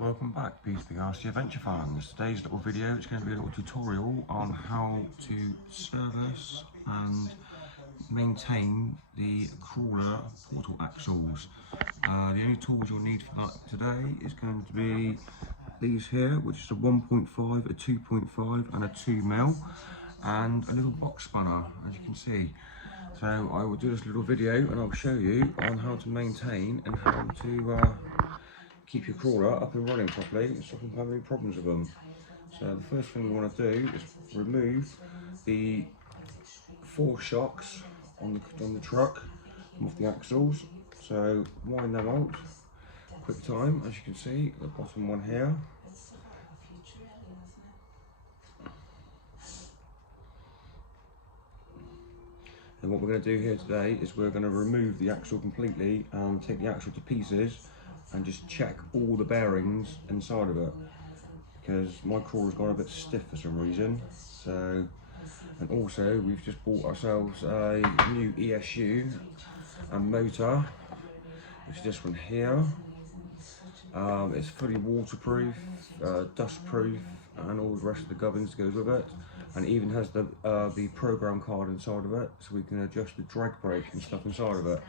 Welcome back, PCRC Adventure fans. Today's little video is going to be a little tutorial on how to service and maintain the crawler portal axles. The only tools you'll need for that today is going to be these here, which is a 1.5, a 2.5 and a 2mm, and a little box spanner, as you can see. So I will do this little video and I'll show you on how to maintain and how to keep your crawler up and running properly and stop them having any problems with them. So the first thing we want to do is remove the 4 shocks on the truck from off the axles. So wind them out, quick time, as you can see, the bottom one here. And what we're going to do here today is we're going to remove the axle completely and take the axle to pieces and just check all the bearings inside of it, because my crawler's gone a bit stiff for some reason. So, and also we've just bought ourselves a new ESU and motor, which is this one here. It's fully waterproof, dust proof, and all the rest of the gubbins goes with it, and even has the program card inside of it, so we can adjust the drag brake and stuff inside of it,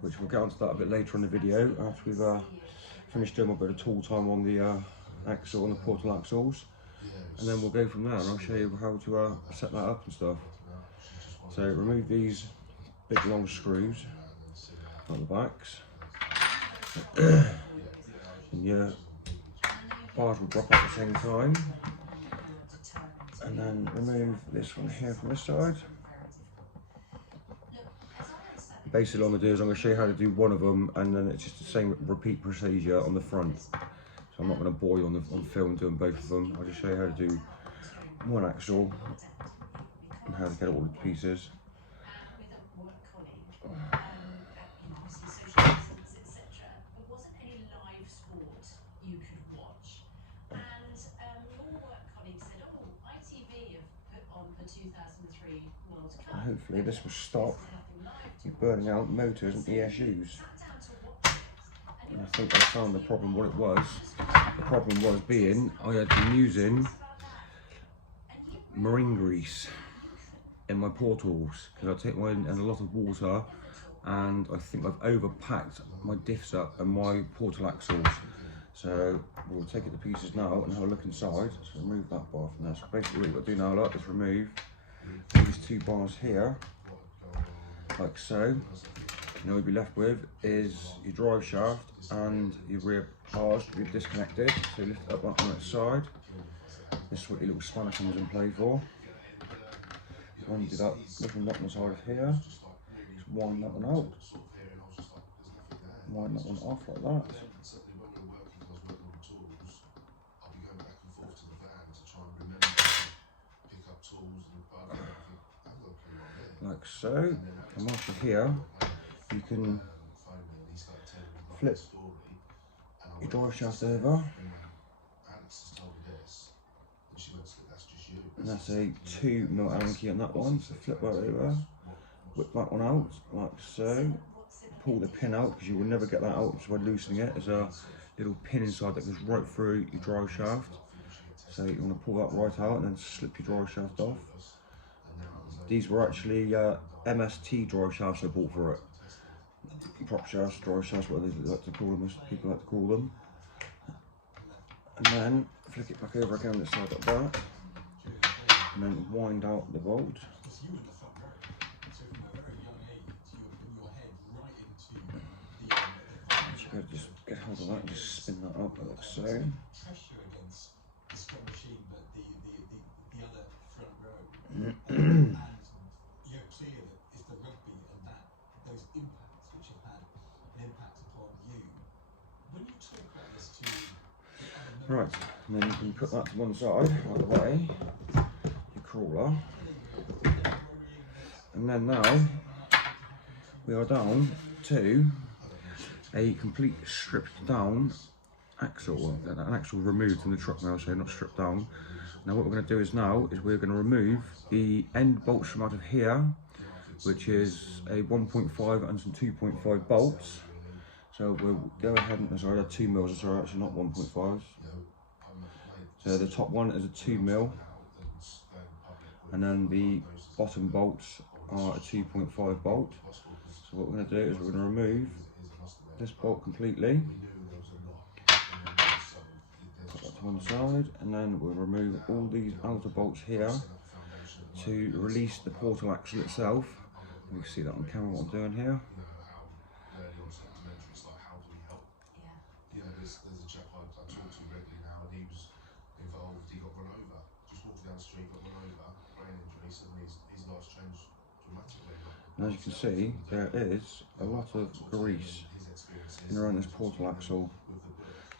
which we'll get onto that a bit later in the video after we've finished doing a bit of tool time on the axle, on the portal axles, and then we'll go from there and I'll show you how to set that up and stuff. So remove these big long screws on the backs, and your bars will drop at the same time, and then remove this one here from this side. Basically all I'm going to do is I'm going to show you how to do one of them, and then it's just the same repeat procedure on the front. So I'm not going to bore you on film doing both of them. I'll just show you how to do one axle and how to get it all to pieces. And hopefully this will stop you burning out motors and ESUs. And I think I found the problem what it was. The problem was being I had been using marine grease in my portals, because I take mine in a lot of water, and I think I've overpacked my diffs up and my portal axles. So we'll take it to pieces now and have a look inside. So remove that bar from there. So basically what you've got to do now, look, is remove these 2 bars here, like so. And all you'll be left with is your drive shaft and your rear bars to be disconnected. So you lift it up on its side. This is what your little spanner comes in play for. Wind it up, looking up on the side of here. Just wind that one out. Wind that one off like that. Like so. And once you're here, you can flip your drive shaft over, and that's a 2mm Allen key on that one, so flip that over, whip that one out like so, pull the pin out, because you will never get that out just by loosening it. There's a little pin inside that goes right through your drive shaft, so you want to pull that right out and then slip your drive shaft off. These were actually MST drive shafts I bought for it. Prop shafts, drive shafts, whatever they like to call them, most people like to call them. And then flick it back over again this side like that. And then wind out the bolt. Just get hold of that and just spin that up like so. Right, and then you can put that to one side, out of the way, your crawler. And then now, we are down to a complete stripped down axle, an axle removed from the truck now, so not stripped down. Now what we're going to do is we're going to remove the end bolts from out of here, which is a 1.5 and some 2.5 bolts. So we'll go ahead and, sorry, they're 2 mils, sorry, actually not 1.5s. So the top one is a 2 mil, and then the bottom bolts are a 2.5 bolt. So what we're going to do is we're going to remove this bolt completely, put that to one side, and then we'll remove all these outer bolts here to release the portal axle itself. You can see that on camera what I'm doing here. And as you can see, there is a lot of grease in around this portal axle.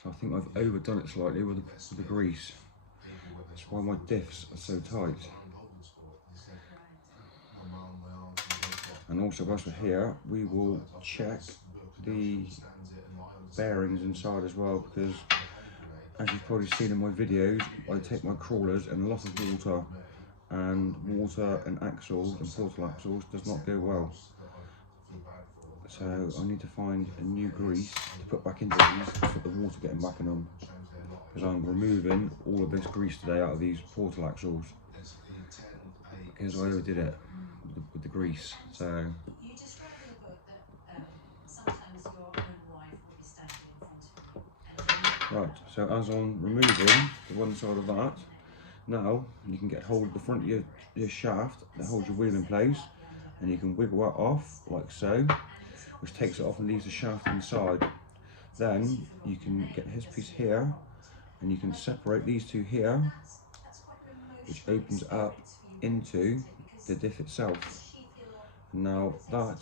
So I think I've overdone it slightly with the grease. That's why my diffs are so tight. And also whilst we're here, we will check the bearings inside as well, because as you've probably seen in my videos, I take my crawlers in a lot of water, and water and axles and portal axles does not go well. So I need to find a new grease to put back into these to stop the water getting back in them, because I'm removing all of this grease today out of these portal axles because I overdid it with the grease. So right, so as I'm removing the one side of that, now you can get hold of the front of your shaft that holds your wheel in place, and you can wiggle that off like so, which takes it off and leaves the shaft inside. Then you can get this piece here, and you can separate these two here, which opens up into the diff itself. Now that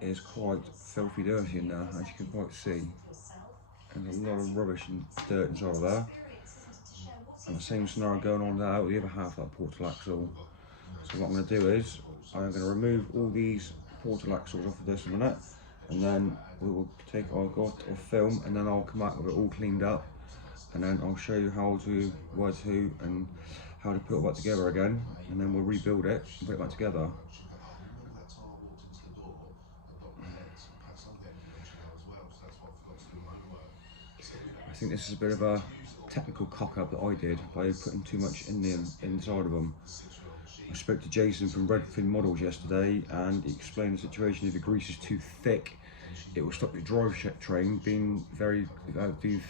is quite filthy dirty in there, as you can quite see. There's a lot of rubbish and dirt inside of there. And the same scenario going on now with the other half of that portal axle. So what I'm going to do is, I'm going to remove all these portal axles off of this in a minute, and then we will take our film, and then I'll come out with it all cleaned up, and then I'll show you how to, where to, and how to put it back together again, and then we'll rebuild it and put it back together. I think this is a bit of a technical cock-up that I did by putting too much in the inside of them. I spoke to Jason from Redfin Models yesterday, and he explained the situation. If the grease is too thick, it will stop your drive train being very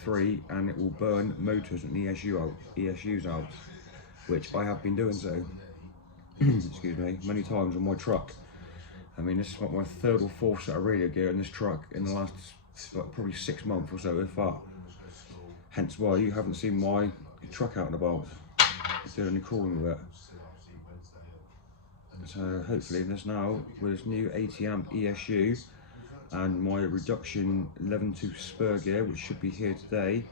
free, and it will burn motors and ESUs out, which I have been doing so, excuse me, many times on my truck. I mean, this is like my 3rd or 4th set of radio gear in this truck in the last probably 6 months or so, if that. Hence why you haven't seen my truck out and about doing any crawling with it. So hopefully this now, with this new 80 amp ESU and my reduction 11-tooth spur gear, which should be here today,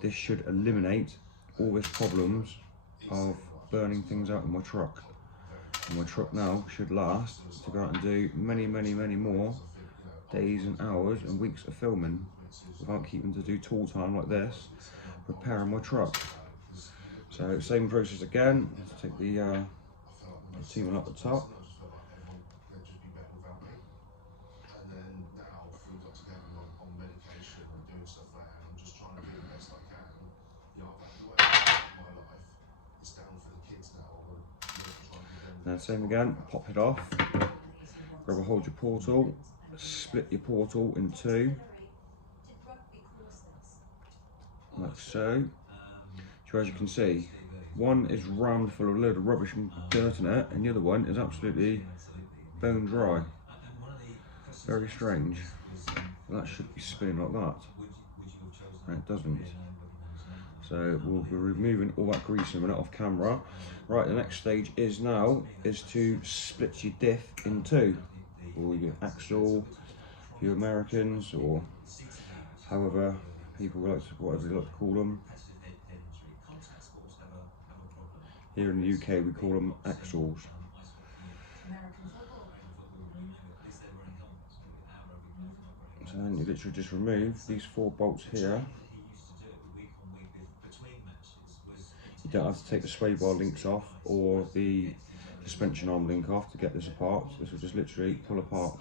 this should eliminate all these problems of burning things out in my truck. And my truck now should last to go out and do many more days and hours and weeks of filming without keeping to do tool time like this, repairing my truck. So same process again. Let's take the team up the top. Now same again, pop it off, grab a hold your portal, split your portal in two, like so. So as you can see, one is rammed full of a load of rubbish and dirt in it, and the other one is absolutely bone dry. Very strange. That should be spinning like that, and it doesn't. So we'll be removing all that grease in a minute off camera. Right, the next stage is to split your diff in two, or your axle, for you Americans, or however people like to, whatever they like to call them. Here in the UK we call them axles. So then you literally just remove these 4 bolts here. You don't have to take the sway bar links off or the suspension arm link off to get this apart. This will just literally pull apart.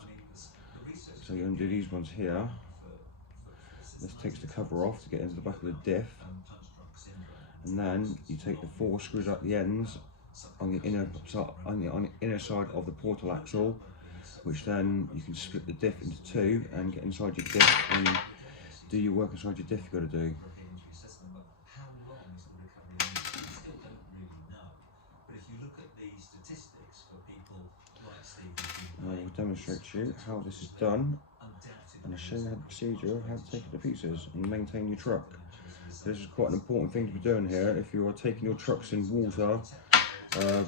So you undo these ones here. this takes the cover off to get into the back of the diff, and then you take the 4 screws at the ends on the inner side of the portal axle, which then you can split the diff into 2 and get inside your diff and do your work inside your diff you've got to do. I will demonstrate to you how this is done, and I'll show you the procedure of how to take it to pieces and maintain your truck. This is quite an important thing to be doing here if you are taking your trucks in water,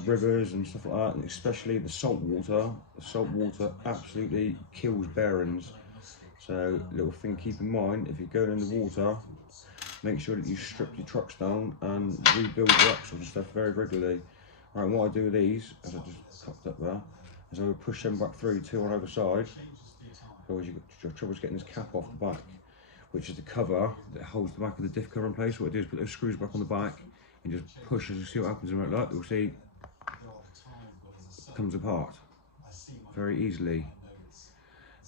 rivers and stuff like that, and especially the salt water. The salt water absolutely kills bearings. So, little thing to keep in mind, if you're going in the water, make sure that you strip your trucks down and rebuild your axles and stuff very regularly. Right, and what I do with these, as I just cocked up there, is I would push them back through 2 on either side. Otherwise your trouble's getting this cap off the back, which is the cover that holds the back of the diff cover in place. What I do is put those screws back on the back and just push, as you see what happens in that. You'll see it comes apart very easily.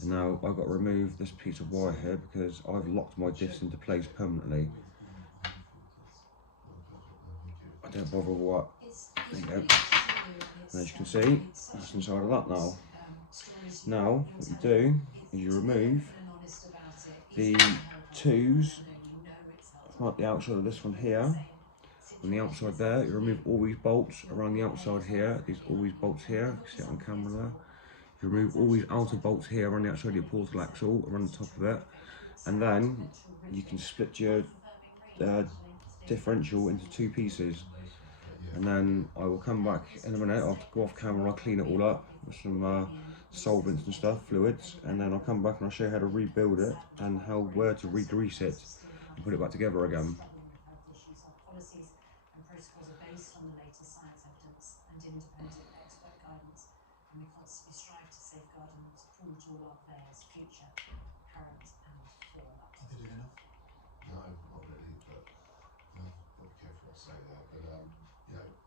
And now I've got to remove this piece of wire here because I've locked my diffs into place permanently. I don't bother with what. There you go. And as you can see, that's inside of that now. Now, what you do is you remove the 2s from the outside of this one here. On the outside there, you remove all these bolts around the outside here. All these bolts here, you can see it on camera there. You remove all these outer bolts here around the outside of your portal axle, around the top of it. And then you can split your differential into 2 pieces. And then I will come back in a minute. I'll go off camera, I'll clean it all up with some solvents and stuff, fluids, and then I'll come back and I'll show you how to rebuild it and where to re-grease it and put it back together again.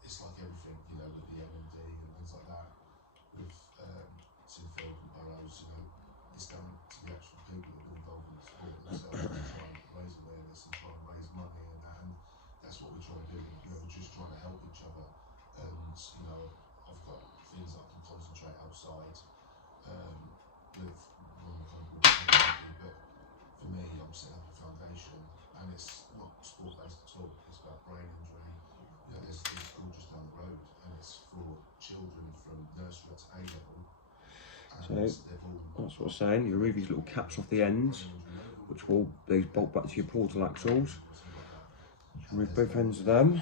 It's like everything, you know, with the MMD and things like that, with Sinfield and Burrows, you know, it's down to the actual people that are involved in the sport themselves and try and raise awareness and try and raise money and that, and that's what we're trying to do. You know, we're just trying to help each other, and you know, I've got things I can concentrate outside with one of the company, but for me, I'm setting up a foundation, and it's not sport based at all. It's about brain injury. You know, there's a school just down the road, and it's for children from nursery to A level. So that's what I'm saying. You remove these little caps off the ends, which will bolt back to your portal axles. Remove both ends of them,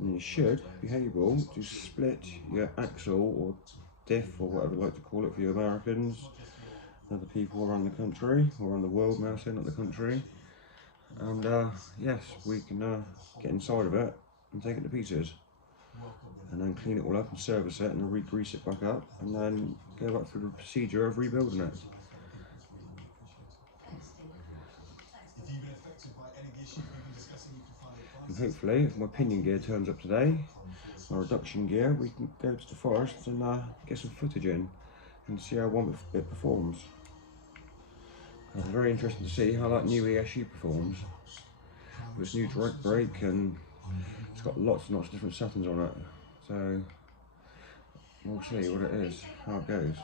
and you should be able to split your axle or diff or whatever you like to call it for you Americans, other people around the country or around the world now, saying not the country. And yes, we can get inside of it and take it to pieces, and then clean it all up and service it and re-grease it back up, and then go back through the procedure of rebuilding it. And hopefully, if my pinion gear turns up today, my reduction gear, we can go to the forest and get some footage in and see how one bit performs. It's very interesting to see how that new ESU performs with its new direct brake, and it's got lots and lots of different settings on it. So we'll see what it is, how it goes.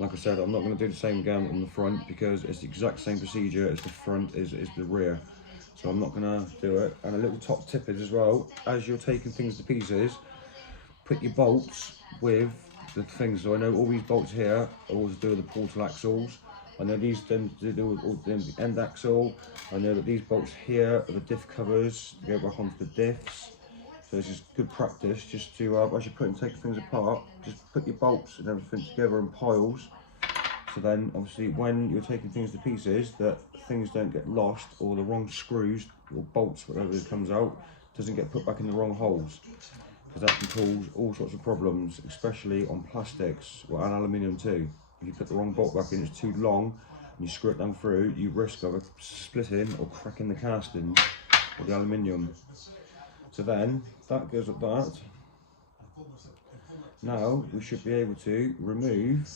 Like I said, I'm not going to do the same again on the front because it's the exact same procedure as the front is the rear. So I'm not going to do it. And a little top tip is as well, as you're taking things to pieces, put your bolts with the things. So I know all these bolts here are all to do with the portal axles. I know these tend to do with the end axle. I know that these bolts here are the diff covers to go back onto the diffs. So it's just good practice just to, as you're taking things apart, just put your bolts and everything together in piles. So then obviously when you're taking things to pieces, that things don't get lost, or the wrong screws or bolts, whatever it comes out, doesn't get put back in the wrong holes. Because that can cause all sorts of problems, especially on plastics and aluminium too. If you put the wrong bolt back in, it's too long, and you screw it down through, you risk of splitting or cracking the castings or the aluminium. So then that goes like that. Now we should be able to remove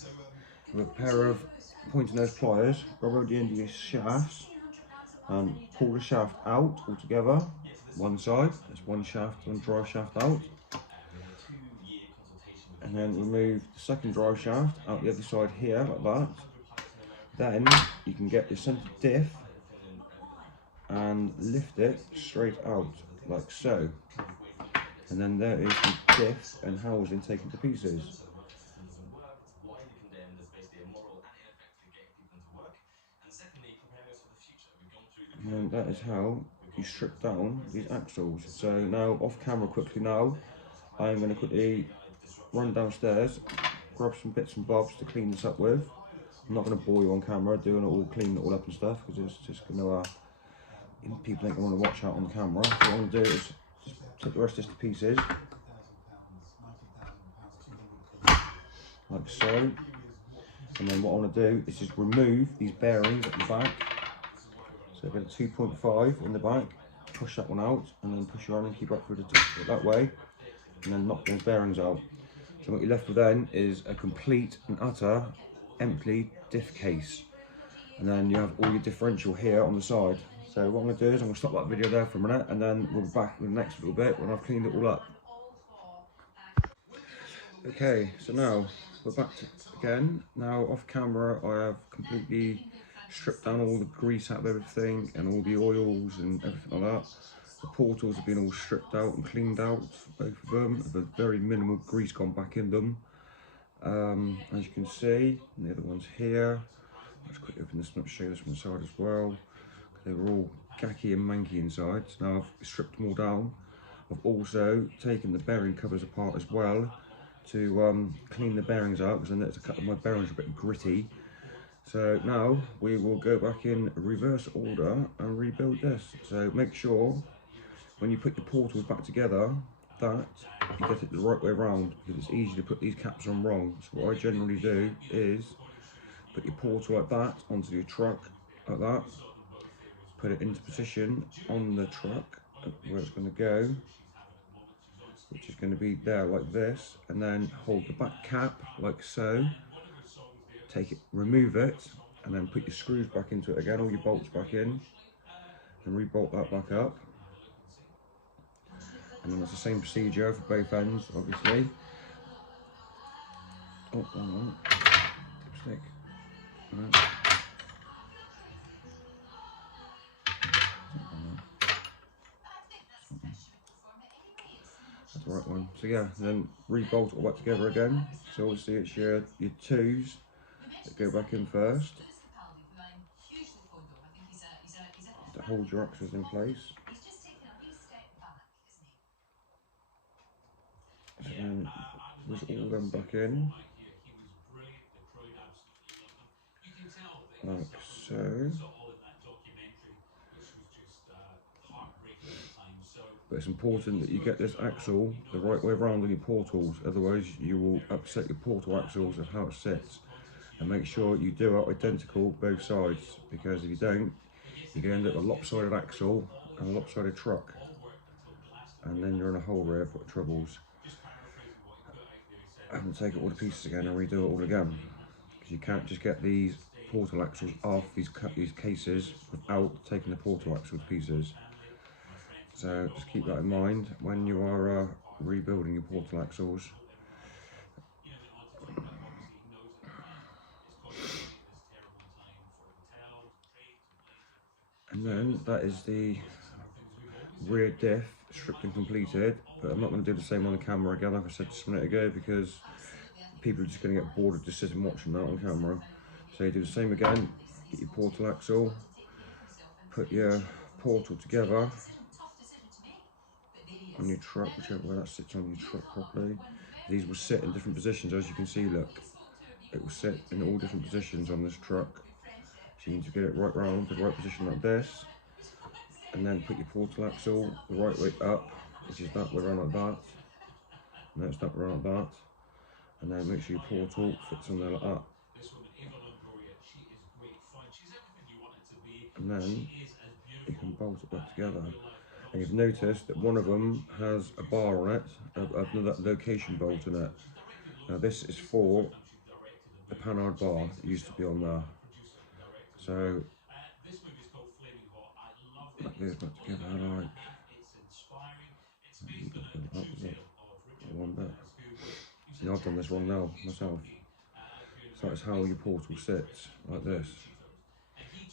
with a pair of pointing nose pliers, rub over the end of your shafts and pull the shaft out altogether. One side, that's one shaft, one drive shaft out. And then remove the second drive shaft out the other side here, like that. Then you can get your centre diff and lift it straight out, like so. And then there is the diff and housing taken to pieces. And that is how you strip down these axles. So now off camera quickly now, I'm going to quickly run downstairs, grab some bits and bobs to clean this up with. I'm not going to bore you on camera doing it all, cleaning it all up and stuff, because it's just going to, people ain't going to want to watch out on camera. So what I'm going to do is just take the rest of this to pieces, like so. And then what I want to do is just remove these bearings at the back. So I've got a 2.5 in the back, push that one out, and then push your arm and keep up through the top that way, and then knock those bearings out. So what you're left with then is a complete and utter empty diff case. And then you have all your differential here on the side. So what I'm going to do is I'm going to stop that video there for a minute, and then we'll be back with the next little bit when I've cleaned it all up. Okay, so now we're back to again. Now off camera I have completely stripped down all the grease out of everything and all the oils and everything like that. The portals have been all stripped out and cleaned out, both of them, with a very minimal grease gone back in them. As you can see, and the other one's here. Let's quickly open this one up, show you this one side as well. They were all gacky and manky inside, so now I've stripped them all down. I've also taken the bearing covers apart as well to clean the bearings out, because I noticed a couple of my bearings are a bit gritty. So now we will go back in reverse order and rebuild this. So make sure when you put your portals back together that you get it the right way around, because it's easy to put these caps on wrong. So what I generally do is put your portal like that onto your truck, like that, put it into position on the truck where it's going to go, which is going to be there like this, and then hold the back cap like so, take it, remove it, and then put your screws back into it again, all your bolts back in, and re-bolt that back up. And then it's the same procedure for both ends, obviously. Oh, hang on, dipstick. Right. That's the right one. So yeah, then re-bolt it all back together again. So obviously it's your twos that go back in first to hold your axles in place. So then push all them back in, like so. But it's important that you get this axle the right way around on your portals, otherwise you will upset your portal axles of how it sits. And make sure you do it identical both sides, because if you don't, you're going to end up with a lopsided axle and a lopsided truck, and then you're in a hole there for troubles. And take it all to pieces again and redo it all again, because you can't just get these portal axles off these cases without taking the portal axle to pieces. So just keep that in mind when you are rebuilding your portal axles. And then that is the rear diff stripped and completed, but I'm not going to do the same on the camera again, like I said just a minute ago, because people are just going to get bored of just sitting watching that on camera. So you do the same again, get your portal axle, put your portal together on your truck, whichever way that sits on your truck properly. These will sit in different positions, as you can see, look. It will sit in all different positions on this truck. So you need to get it right round to the right position like this, and then put your portal axle the right way up, which is that way around like that, and that's that way around like that, and then make sure your portal fits on there like that. and then you can bolt it back together. And you've noticed that one of them has a bar on it, another location bolt in it. Now this is for the panhard bar that used to be on there. So that goes back together like one bit. See, I've done this wrong now myself. So that's how your portal sits, like this.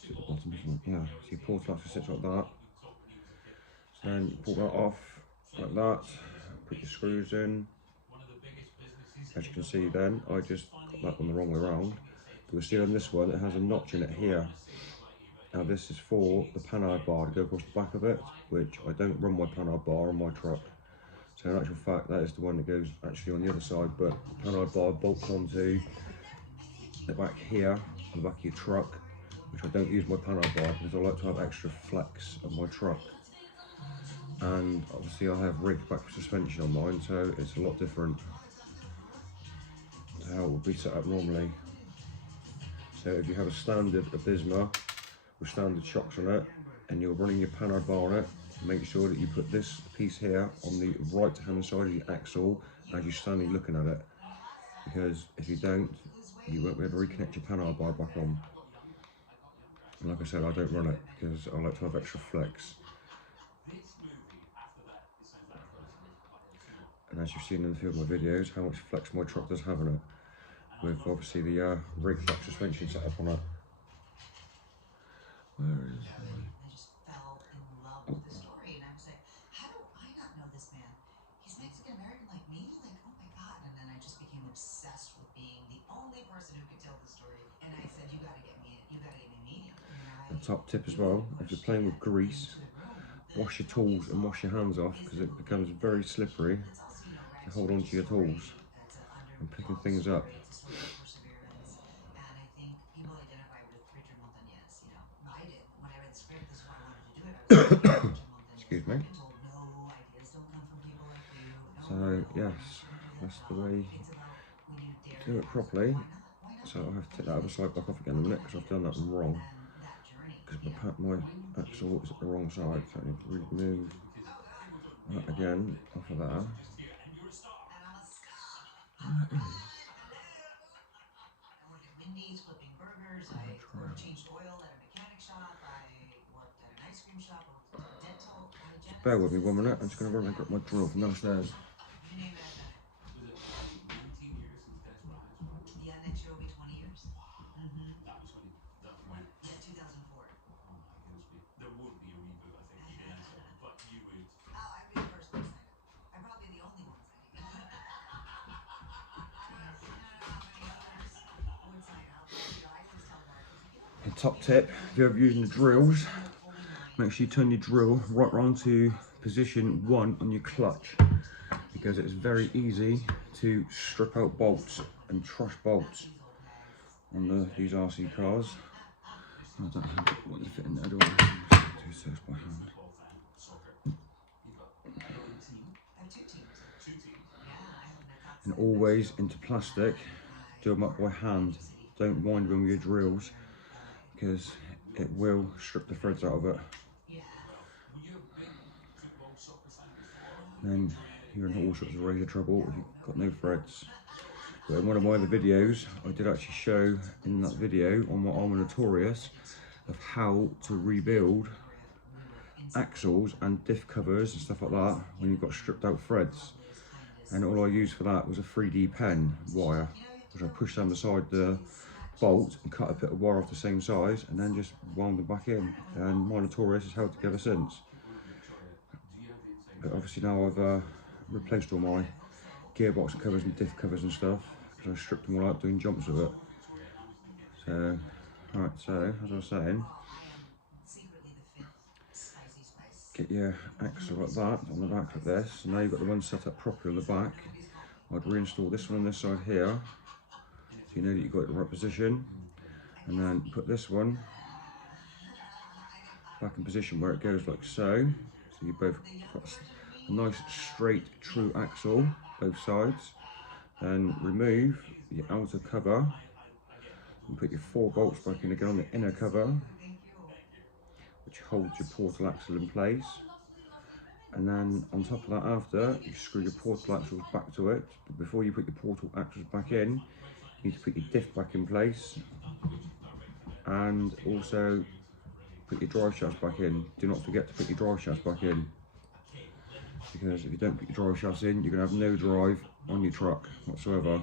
At the bottom, isn't it? Yeah. So your portal actually sits like that. So then you pull that off like that. Put your screws in. As you can see, then I just got that one the wrong way around. But you'll see on this one, it has a notch in it here. Now this is for the panhard bar to go across the back of it, which I don't run my panhard bar on my truck. So in actual fact, that is the one that goes actually on the other side, but the panhard bar bolts onto the back here, on the back of your truck, which I don't use my panhard bar because I like to have extra flex on my truck. And obviously I have rigged back suspension on mine, so it's a lot different to how it would be set up normally. So if you have a standard Abysma with standard shocks on it, and you're running your panhard bar on it, make sure that you put this piece here on the right hand side of your axle as you're standing looking at it, because if you don't, you won't be able to reconnect your panhard bar back on. And like I said, I don't run it because I like to have extra flex. And as you've seen in a few of my videos, how much flex my truck does have in it, with obviously the rig back suspension set up on it. Where is I just fell in love with the story, and I was like, how do I not know this man? He's Mexican American like me? Like, oh my God. And then I just became obsessed with being the only person who could tell the story. And I said, you gotta get me medium. And top tip as well, if you're playing with grease, wash your tools and wash your hands off, because it becomes very slippery to hold onto your tools and picking things up. Excuse me. So yes, that's the way to do it properly. So I'll have to take that other side back off again in a minute because I've done that wrong. Because my axle is at the wrong side, so I need to remove that again off of there. Flipping burgers, I changed oil at a mechanic shop, I worked at an ice cream shop, I worked at a dental hygienist. Bear with me 1 minute, I'm just going to run and grab my drill from downstairs. You name it, I've done it. Yeah, next year will be 20 years. That was when? Yeah, 2004. Oh my goodness, there would be a reboot, I think, but you would... Oh, I'd be the first one excited. I'm probably the only one excited. The top tip, if you're ever using the drills, make sure you turn your drill right round to position 1 on your clutch, because it's very easy to strip out bolts and trash bolts on these RC cars. I don't have what to fit in there, do I? Do search by hand. And always into plastic, do them up by hand. Don't wind them with your drills, because it will strip the threads out of it. Then you're in all sorts of razor trouble if you've got no threads. But in one of my other videos, I did actually show in that video on my Armour Notorious of how to rebuild axles and diff covers and stuff like that when you've got stripped out threads. And all I used for that was a 3D pen wire, which I pushed down beside the bolt and cut a bit of wire off the same size and then just wound them back in. And my Notorious has held together since. But obviously now I've replaced all my gearbox covers and diff covers and stuff, because I stripped them all out doing jumps with it. So, right, so as I was saying, get your axle like that on the back like this. So now you've got the one set up properly on the back. I'd reinstall this one on this side here, so you know that you've got it in the right position, and then put this one back in position where it goes like so. So you both got a nice straight true axle both sides. Then remove your outer cover and put your 4 bolts back in again on the inner cover. which holds your portal axle in place. And then on top of that, after, you screw your portal axles back to it. But before you put your portal axles back in, you need to put your diff back in place, and also put your drive shafts back in. Do not forget to put your drive shafts back in, because if you don't put your drive shafts in, you're going to have no drive on your truck whatsoever.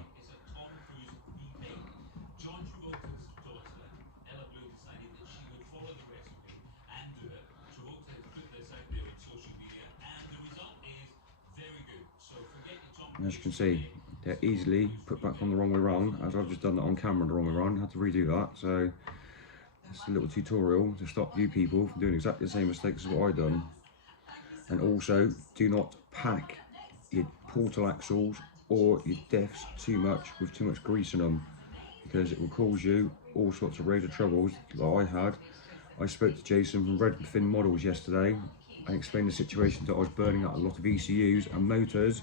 And as you can see, they're easily put back on the wrong way round, as I've just done that on camera the wrong way round. I had to redo that, so it's a little tutorial to stop you people from doing exactly the same mistakes as what I've done. And also, do not pack your portal axles or your diffs too much with too much grease in them, because it will cause you all sorts of razor troubles that I had. I spoke to Jason from Redfin Models yesterday and explained the situation that I was burning out a lot of ECUs and motors,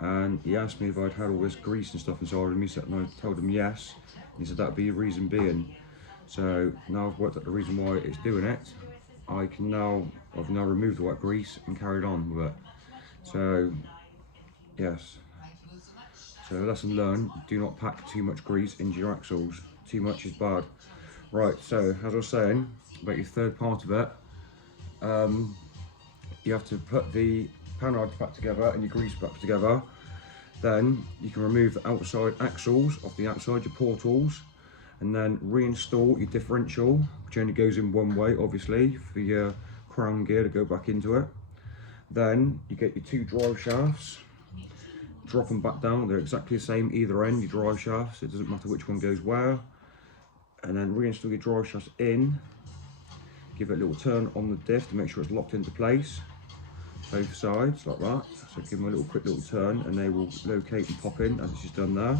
and he asked me if I'd had all this grease and stuff inside of me, and I told him yes. He said that'd be a reason being. So now I've worked out the reason why it's doing it. I've now removed all that grease and carried on with it. So yes, so lesson learned, do not pack too much grease into your axles. Too much is bad. Right, so as I was saying about your third part of it, you have to put the panhard back together and your grease back together. Then you can remove the outside axles off the outside your portals, and then reinstall your differential, which only goes in one way, obviously, for your crown gear to go back into it. Then you get your two drive shafts, drop them back down. They're exactly the same either end, your drive shafts. It doesn't matter which one goes where. And then reinstall your drive shafts in. Give it a little turn on the diff to make sure it's locked into place, both sides like that. So give them a quick little turn, and they will locate and pop in as it's just done there.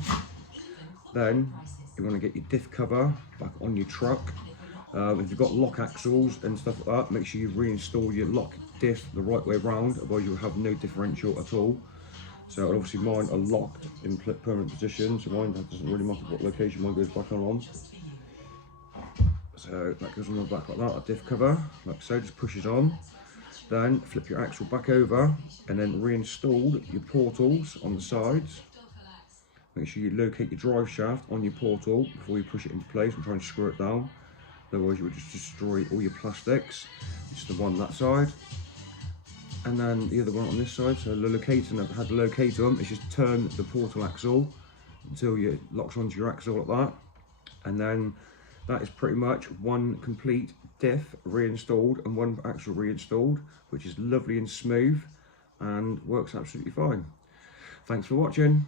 Then you want to get your diff cover back on your truck. If you've got lock axles and stuff like that, make sure you reinstall your lock diff the right way around, otherwise you'll have no differential at all. So obviously mine are locked in permanent position, so mine doesn't really matter what location mine goes back on. So that goes on the back like that, a diff cover, like so, just pushes on. Then flip your axle back over and then reinstall your portals on the sides. Make sure you locate your drive shaft on your portal before you push it into place and try and screw it down. Otherwise you would just destroy all your plastics. It's the one that side. And then the other one on this side. So the locator, I've had to locate them. It's just turn the portal axle until it locks onto your axle like that. And then that is pretty much one complete diff reinstalled and one axle reinstalled, which is lovely and smooth and works absolutely fine. Thanks for watching.